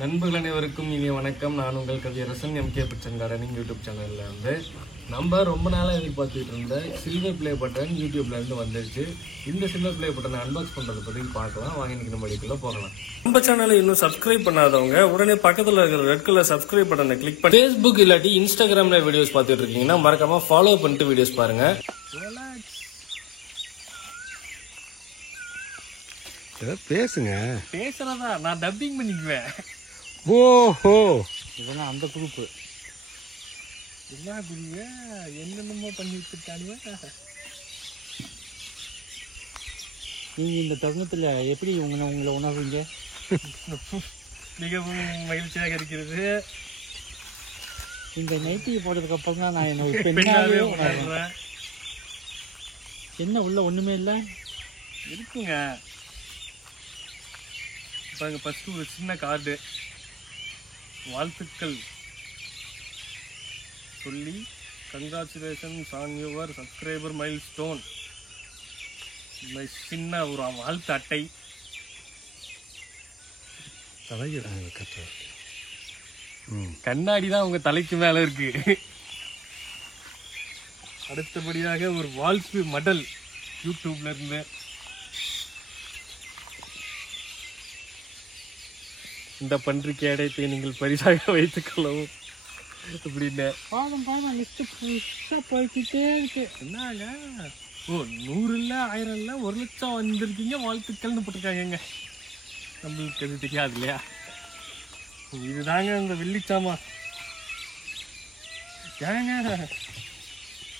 நண்பர்கள் அனைவருக்கும் இனிய வணக்கம். நான் உங்கள் Kaviyarasan MK kitchen gardening YouTube சேனலில் வந்து நம்ம ரொம்ப நாளாக எதிர்பார்த்துட்டு இருந்த சில்வர் ப்ளே பட்டன் யூடியூப்லேருந்து வந்துருச்சு. இந்த சில்வர் ப்ளே பட்டனை அன்பாக்ஸ் பண்ணுறதை பற்றி பார்க்கலாம். வாங்கி நிற்கிற மடிக்குள்ளே போகலாம். நம்ம சேனலை இன்னும் சப்ஸ்கிரைப் பண்ணாதவங்க உடனே பக்கத்தில் இருக்கிற ரெட் கலர் சப்ஸ்கிரைப் பட்டனை கிளிக் பண்ணி ஃபேஸ்புக் இல்லாட்டி இன்ஸ்டாகிராமில் வீடியோஸ் பார்த்துட்டு இருக்கீங்கன்னா மறக்காம ஃபாலோ பண்ணிட்டு வீடியோஸ் பாருங்க. பேசுங்க. பேசுறதா நான் டப்பிங் பண்ணிக்குவேன். ஓஹோ, இதெல்லாம் அந்த குரூப்பு. என்ன குருவே, என்னென்னமோ பண்ணி வச்சுட்டானுங்க. நீங்கள் இந்த தருணத்தில் எப்படி உங்களை உணர்வீங்க? மிகவும் மகிழ்ச்சியாக இருக்கிறது. இந்த நைட்டியை போட்டதுக்கு அப்புறம் தான் நான் என்ன பெண்ணாவே உணர்றேன். என்ன உள்ள ஒன்றுமே இல்லை இருக்குங்க. பாருங்க, ஃபர்ஸ்ட் ஒரு சின்ன கார்டு, வாழ்த்துக்கள் சொல்லி congratulations on your subscriber mile stone. சின்ன ஒரு வாழ்த்து அட்டை. கண்ணாடி தான் உங்க தலைக்கு மேல இருக்கு. அடுத்தபடியாக ஒரு வாழ்த்து மெடல் யூடியூப்ல இருந்து. இந்த பன்றிக்கு அடைத்தை நீங்கள் பரிசாக வைத்துக் கொள்ளவும் அப்படின்னு போய்கிட்டே இருக்கு. என்னங்க, ஓ 100 இல்லை 1000 இல்லை 1 லட்சம் வந்திருக்கீங்க, வாழ்த்துக்கள்னு போட்டிருக்காங்க. நம்மளுக்கு அது தெரியாது இல்லையா? இதுதாங்க இந்த வெள்ளிச்சாமா. ஏங்க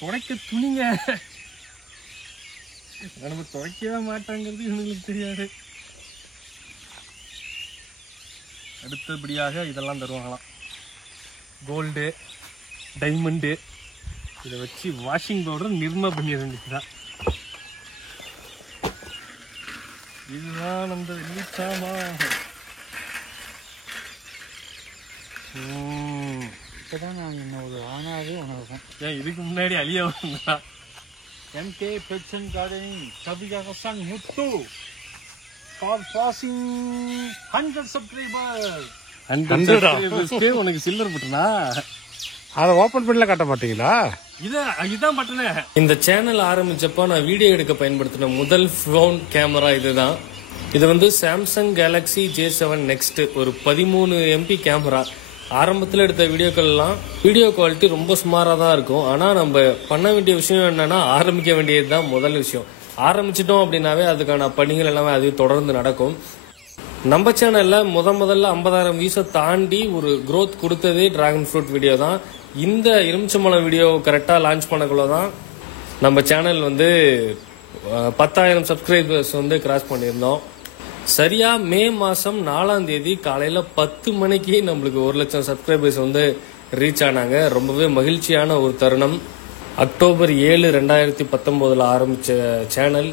துடைக்க துணிங்க, நம்ம துடைக்கவே மாட்டாங்கிறது இவங்களுக்கு தெரியாது. அடுத்தபடியாக இதெல்லாம் தருவாங்களாம், கோல்டு டைமண்டு. இதை வச்சு வாஷிங் பவுடர் நிர்மா பண்ணிட வேண்டியதுதான். இதுதான் அந்த வெள்ளிச்சாமா. இப்போதான் நான் என்ன ஒரு ஆனாவே உணர்றேன். ஏன் இதுக்கு முன்னாடி அழிய வந்தா? MK kitchen gardening Kaviyarasan Muthu for passing 100 subscribers. 100 subscribersக்கு உனக்கு சில்வர் பட்டனா? அதை ஓபன் பண்ணல காட்ட மாட்டீங்களா? இதான் பட்டனே. இந்த சேனல் ஆரம்பிச்சப்போ நான் வீடியோ எடுக்க பயன்படுத்தின முதல் ஃபோன் கேமரா இதுதான். இது வந்து சாம்சங் கேலக்ஸி J7 நெக்ஸ்ட், ஒரு 13 MP கேமரா. ஆரம்பத்தில் எடுத்த வீடியோக்கள்லாம் வீடியோ குவாலிட்டி ரொம்ப சுமாராக தான் இருக்கும். ஆனால் நம்ம பண்ண வேண்டிய விஷயம் என்னன்னா, ஆரம்பிக்க வேண்டியது தான் முதல் விஷயம். ஆரம்பிச்சிட்டோம் அப்படின்னாவே அதுக்கான பணிகள் எல்லாமே அது தொடர்ந்து நடக்கும். நம்ம சேனல்ல முதல்ல 50,000 வியூஸை தாண்டி ஒரு growth கொடுத்ததே டிராகன் ஃப்ரூட் வீடியோ தான். இந்த எலுமிச்சம்பழம் வீடியோ கரெக்டாக லான்ச் பண்ணக்குள்ள தான் நம்ம சேனல் வந்து 10,000 சப்ஸ்கிரைபர்ஸ் வந்து கிராஸ் பண்ணியிருந்தோம். சரியா மே மாதம் 4ஆம் தேதி காலையில் 10 மணிக்கு நம்மளுக்கு 1 லட்சம் சப்ஸ்கிரைபர்ஸ் வந்து ரீச் ஆனாங்க. ரொம்பவே மகிழ்ச்சியான ஒரு தருணம். அக்டோபர் 7, 2019 ஆரம்பித்த சேனல்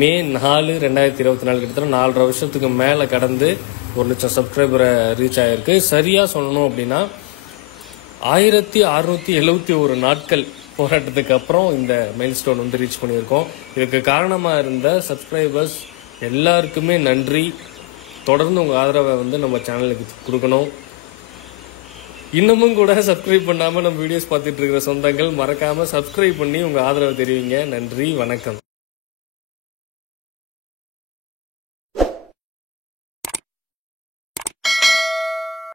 மே 4, 2024 கிட்டத்தட்ட 4.5 வருஷத்துக்கு மேலே கடந்து 1 லட்சம் சப்ஸ்கிரைபரை ரீச் ஆகிருக்கு. சரியாக சொல்லணும் அப்படின்னா 1671 நாட்கள் போராட்டத்துக்கு அப்புறம் இந்த மைல் ஸ்டோன் வந்து ரீச் பண்ணியிருக்கோம். இதுக்கு காரணமாக இருந்த சப்ஸ்கிரைபர்ஸ் எல்லாருக்குமே நன்றி. தொடர்ந்து உங்கள் ஆதரவை வந்து நம்ம சேனலுக்கு கொடுக்கணும். இன்னமும் கூட சப்ஸ்கிரைப் பண்ணாமல் நம்ம வீடியோஸ் பார்த்துட்டு இருக்கிற சொந்தங்கள் மறக்காமல் சப்ஸ்கிரைப் பண்ணி உங்கள் ஆதரவை தெரிவிங்க. நன்றி, வணக்கம்.